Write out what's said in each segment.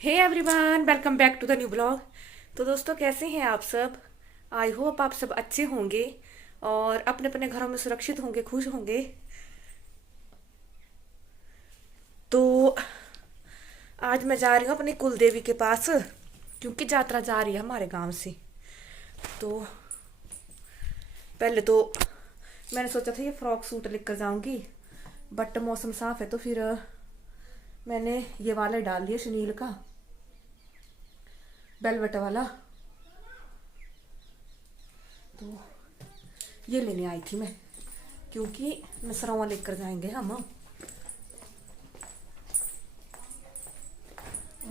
Hey everyone, welcome back to the new blog. तो दोस्तों, कैसे हैं आप सब? आई होप आप सब अच्छे होंगे और अपने अपने घरों में सुरक्षित होंगे, खुश होंगे। तो आज मैं जा रही हूँ अपनी कुल देवी के पास, क्योंकि यात्रा जा रही है हमारे गांव से। तो पहले तो मैंने सोचा था ये फ्रॉक सूट लेकर जाऊंगी, बट मौसम साफ है तो फिर मैंने ये वाला डाल दिया, शनील का बेलवेट वाला। तो ये लेने आई थी मैं, क्योंकि नसरावा लेकर जाएंगे हम।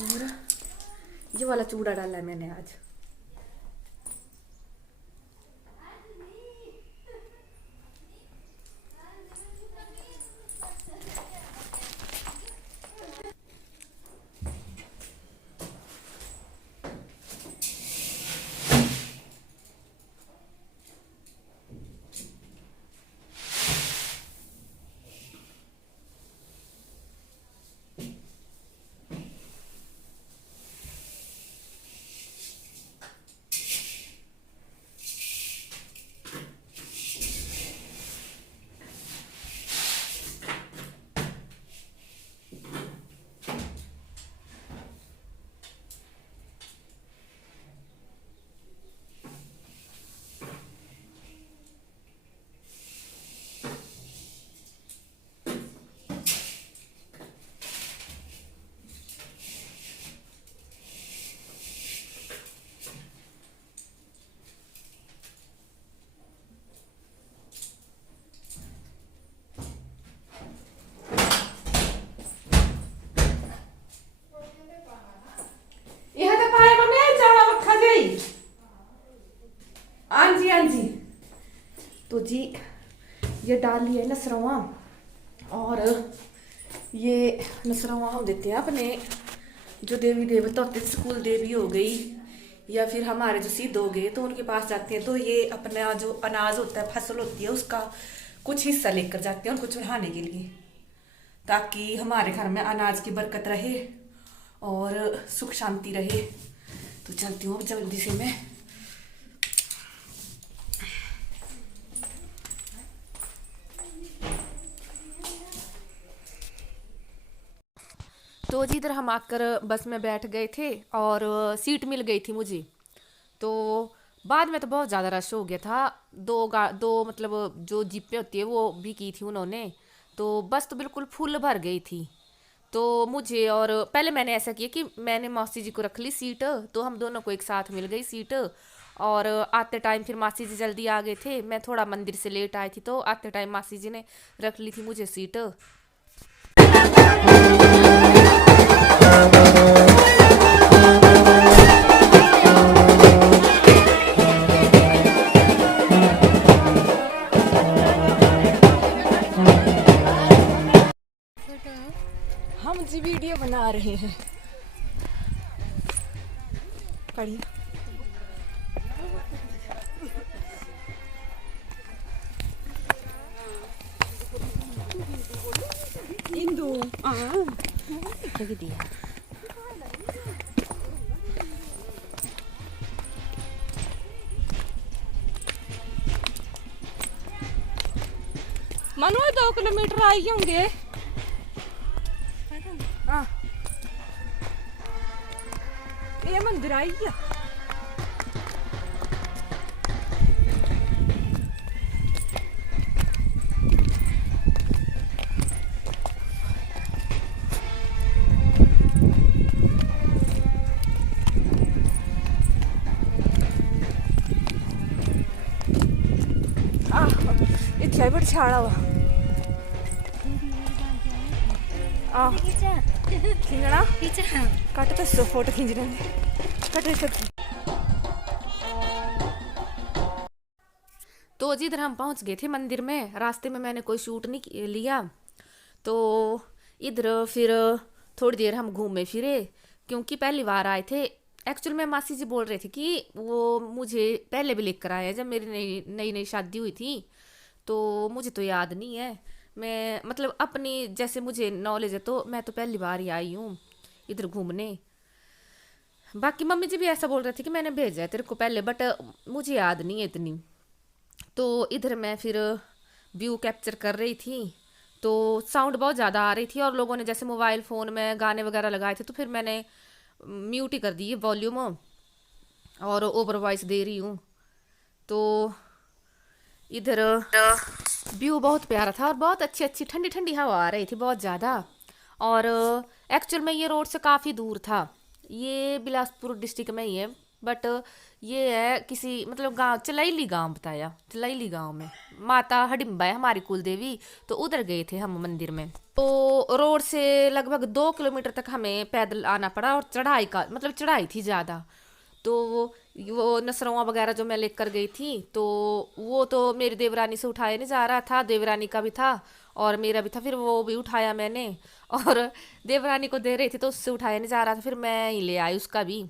और ये वाला चूड़ा डाला है मैंने आज। यहाँ तो पाए मम्मी चावल रखा जाई। हाँ जी, हाँ जी। तो जी, ये डाल लिया है नसरावा। और ये नसरावा हम देते हैं अपने जो देवी देवता होते हैं, स्कूल देवी हो गई या फिर हमारे जो सिद्ध हो गए, तो उनके पास जाते हैं। तो ये अपना जो अनाज होता है, फसल होती है, उसका कुछ हिस्सा लेकर जाते हैं उनको चढ़ाने के लिए, ताकि हमारे घर में अनाज की बरकत रहे और सुख शांति रहे। तो चलती हूँ अब जल्दी से मैं। तो जिधर हम आकर बस में बैठ गए थे और सीट मिल गई थी मुझे। तो बाद में तो बहुत ज़्यादा रश हो गया था। दो मतलब जो जीपें होती है वो भी की थी उन्होंने। तो बस तो बिल्कुल फुल भर गई थी। तो मुझे, और पहले मैंने ऐसा किया कि मैंने मौसी जी को रख ली सीट, तो हम दोनों को एक साथ मिल गई सीट। और आते टाइम फिर मासी जी जल्दी आ गए थे, मैं थोड़ा मंदिर से लेट आई थी, तो आते टाइम मासी जी ने रख ली थी मुझे सीट। हम जी वीडियो बना रहे हैं। पढ़िए। Indo. Ah. Manu 2 kilometre I होंगे। हाँ, ये मंदिर आई है। इतना बड़ा छाड़ा हुआ खींचना कट तो फोटो खींच रहे कट। तो जिधर हम पहुंच गए थे मंदिर में, रास्ते में मैंने कोई शूट नहीं लिया। तो इधर फिर थोड़ी देर हम घूमे फिरे, क्योंकि पहली बार आए थे। एक्चुअल में मासी जी बोल रहे थे कि वो मुझे पहले भी लेकर आए हैं जब मेरी नई नई नई शादी हुई थी। तो मुझे तो याद नहीं है, मैं मतलब अपनी जैसे मुझे नॉलेज है, तो मैं तो पहली बार ही आई हूँ इधर घूमने। बाकी मम्मी जी भी ऐसा बोल रहे थे कि मैंने भेजा है तेरे को पहले, बट मुझे याद नहीं है इतनी। तो इधर मैं फिर व्यू कैप्चर कर रही थी, तो साउंड बहुत ज़्यादा आ रही थी और लोगों ने जैसे मोबाइल फ़ोन में गाने वगैरह लगाए थे, तो फिर मैंने म्यूट ही कर दी वॉल्यूम और ओवर वॉइस दे रही हूँ। तो इधर व्यू बहुत प्यारा था और बहुत अच्छी अच्छी ठंडी ठंडी हवा आ रही थी बहुत ज़्यादा। और एक्चुअल में ये रोड से काफ़ी दूर था, ये बिलासपुर डिस्ट्रिक्ट में ही है, बट ये है किसी मतलब गांव, चलैली गांव बताया, चलैली गांव में माता हडिम्बा है हमारी कुल देवी, तो उधर गए थे हम मंदिर में। तो रोड से लगभग 2 किलोमीटर तक हमें पैदल आना पड़ा और चढ़ाई का मतलब चढ़ाई थी ज़्यादा। तो वो नसरवा वगैरह जो मैं लेकर गई थी, तो वो तो मेरी देवरानी से उठाया नहीं जा रहा था, देवरानी का भी था और मेरा भी था, फिर वो भी उठाया मैंने और देवरानी को दे रही थी तो उससे उठाया नहीं जा रहा था, फिर मैं ही ले आई उसका भी।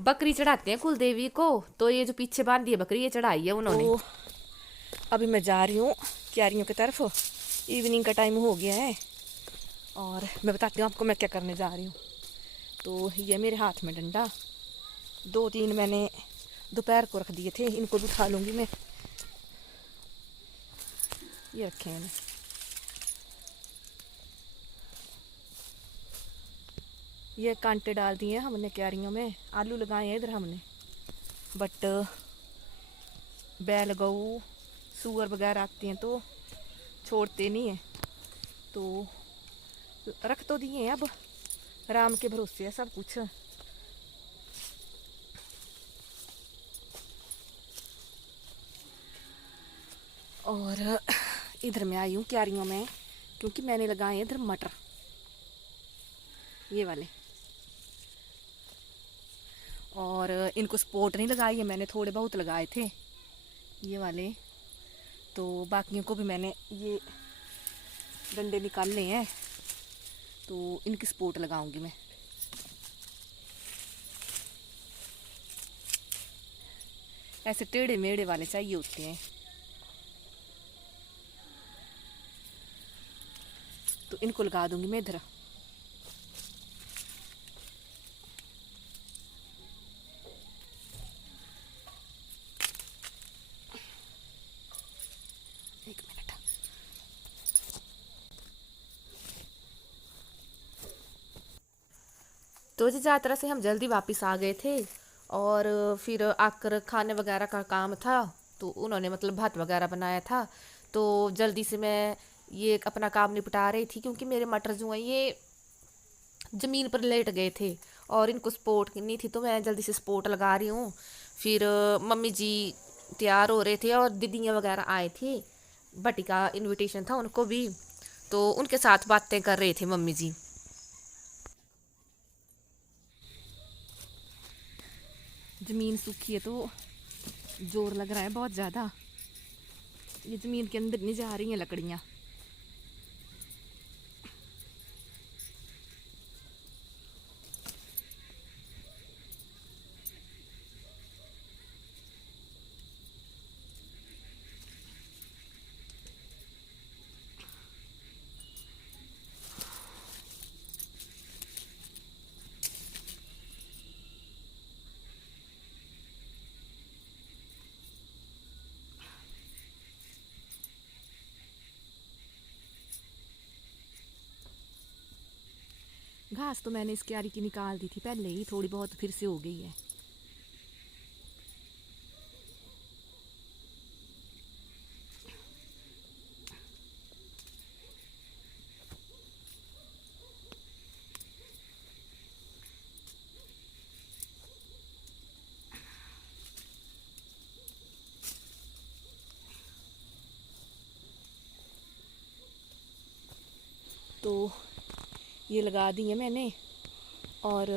बकरी चढ़ाते हैं कुल देवी को, तो ये जो पीछे बांधी है बकरी ये चढ़ाई है उन्होंने। तो अभी मैं जा रही हूँ क्यारियों की तरफ, इवनिंग का टाइम हो गया है और मैं बताती हूँ आपको मैं क्या करने जा रही हूँ। तो ये मेरे हाथ में डंडा, 2-3 मैंने दोपहर को रख दिए थे, इनको भी उठा लूँगी मैं, ये रखे मैंने। ये कांटे डाल दिए हमने क्यारियों में, आलू लगाए हैं इधर हमने, बट बैल गऊ सूअर वगैरह आते हैं तो छोड़ते नहीं हैं, तो रख तो दिए हैं, अब राम के भरोसे है सब कुछ। और इधर मैं आई हूँ क्यारियों में क्योंकि मैंने लगाए हैं इधर मटर, ये वाले, और इनको सपोर्ट नहीं लगाई है मैंने, थोड़े बहुत लगाए थे ये वाले, तो बाकियों को भी मैंने ये डंडे निकालने हैं, तो इनकी सपोर्ट लगाऊंगी मैं। ऐसे टेढ़े मेढ़े वाले चाहिए होते हैं, तो इनको लगा दूंगी मैं इधर। एक मिनट, तो जी यात्रा से हम जल्दी वापस आ गए थे और फिर आकर खाने वगैरह का काम था, तो उन्होंने मतलब भात वगैरह बनाया था, तो जल्दी से मैं ये अपना काम निपटा रही थी क्योंकि मेरे मटर जो हैं ये ज़मीन पर लेट गए थे और इनको सपोर्ट नहीं थी, तो मैं जल्दी से सपोर्ट लगा रही हूँ। फिर मम्मी जी तैयार हो रहे थे और दीदियाँ वगैरह आए थे, भट्टी का इनविटेशन था उनको भी, तो उनके साथ बातें कर रहे थे मम्मी जी। ज़मीन सूखी है तो जोर लग रहा है बहुत ज़्यादा, ये ज़मीन के अंदर नहीं जा रही हैं लकड़ियाँ। घास तो मैंने इस क्यारी की निकाल दी थी पहले ही, थोड़ी बहुत फिर से हो गई है। तो ये लगा दी है मैंने और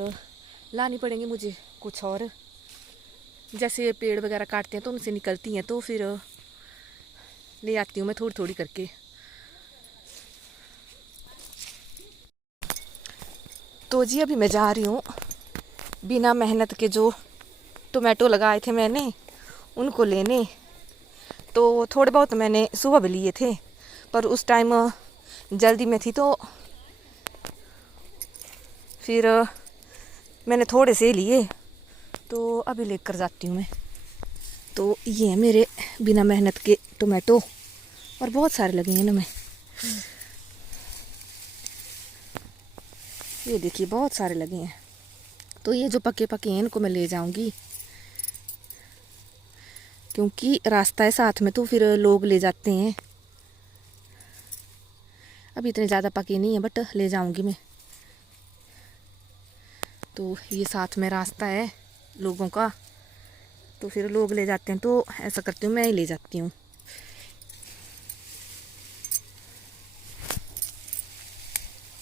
लानी पड़ेंगे मुझे कुछ और, जैसे ये पेड़ वगैरह काटते हैं तो उनसे निकलती हैं, तो फिर ले आती हूँ मैं थोड़ी थोड़ी करके। तो जी अभी मैं जा रही हूँ बिना मेहनत के जो टोमेटो लगाए थे मैंने उनको लेने, तो थोड़े बहुत मैंने सुबह भी लिए थे पर उस टाइम जल्दी में थी, तो फिर मैंने थोड़े से लिए तो अभी लेकर जाती हूँ मैं। तो ये है मेरे बिना मेहनत के टोमेटो, और बहुत सारे लगे हैं इनमें। ये देखिए बहुत सारे लगे हैं। तो ये जो पके पके हैं इनको मैं ले जाऊंगी, क्योंकि रास्ता है साथ में, तो फिर लोग ले जाते हैं। अभी इतने ज़्यादा पके नहीं है, बट ले जाऊंगी मैं। तो ये साथ में रास्ता है लोगों का, तो फिर लोग ले जाते हैं, तो ऐसा करती हूँ मैं ही ले जाती हूँ।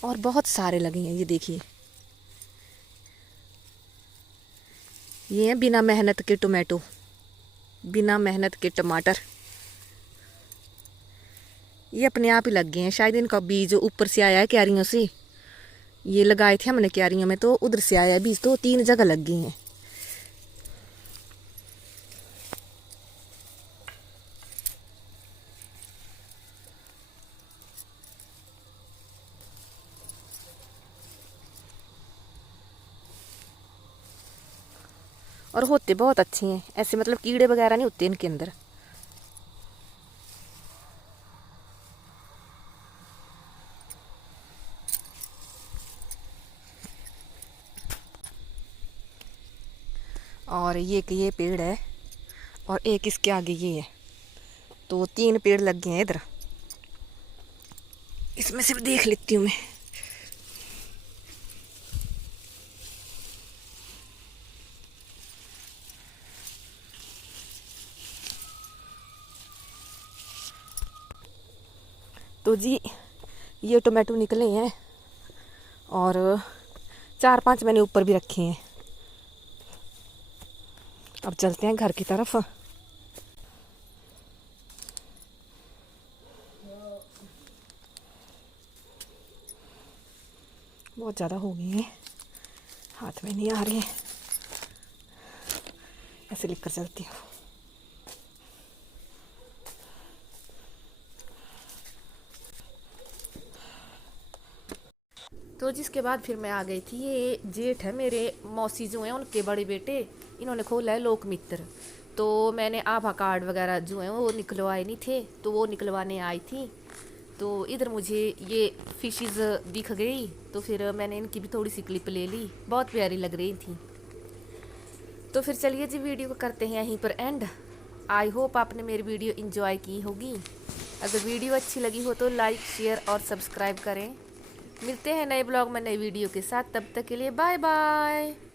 और बहुत सारे लगे हैं, ये देखिए। ये हैं बिना मेहनत के टोमेटो, बिना मेहनत के टमाटर। ये अपने आप ही लग गए हैं, शायद इनका बीज ऊपर से आया है क्यारियों से। ये लगाए थे हमने क्यारियों में, तो उधर से आया है बीज, तो 3 जगह लग गए हैं। और होते बहुत अच्छे हैं, ऐसे मतलब कीड़े वगैरह नहीं होते इनके अंदर। और ये पेड़ है, और एक इसके आगे ये है, तो 3 पेड़ लग गए हैं इधर। इसमें सिर्फ देख लेती हूँ मैं। तो जी ये टोमेटो निकले हैं, और 4-5 मैंने ऊपर भी रखे हैं। अब चलते हैं घर की तरफ। बहुत ज़्यादा हो गए हैं, हाथ में नहीं आ रहे हैं, ऐसे लेकर चलती हूँ। तो जिसके बाद फिर मैं आ गई थी। ये जेठ है मेरे, मौसी जो हैं उनके बड़े बेटे, इन्होंने खोला है लोक मित्र। तो मैंने आभा कार्ड वगैरह जो हैं वो निकलवाए नहीं थे, तो वो निकलवाने आई थी। तो इधर मुझे ये फिशेस दिख गई, तो फिर मैंने इनकी भी थोड़ी सी क्लिप ले ली, बहुत प्यारी लग रही थी। तो फिर चलिए जी वीडियो को करते हैं यहीं पर एंड। आई होप आपने मेरी वीडियो एंजॉय की होगी। अगर वीडियो अच्छी लगी हो तो लाइक, शेयर और सब्सक्राइब करें। मिलते हैं नए ब्लॉग में नई वीडियो के साथ, तब तक के लिए बाय बाय।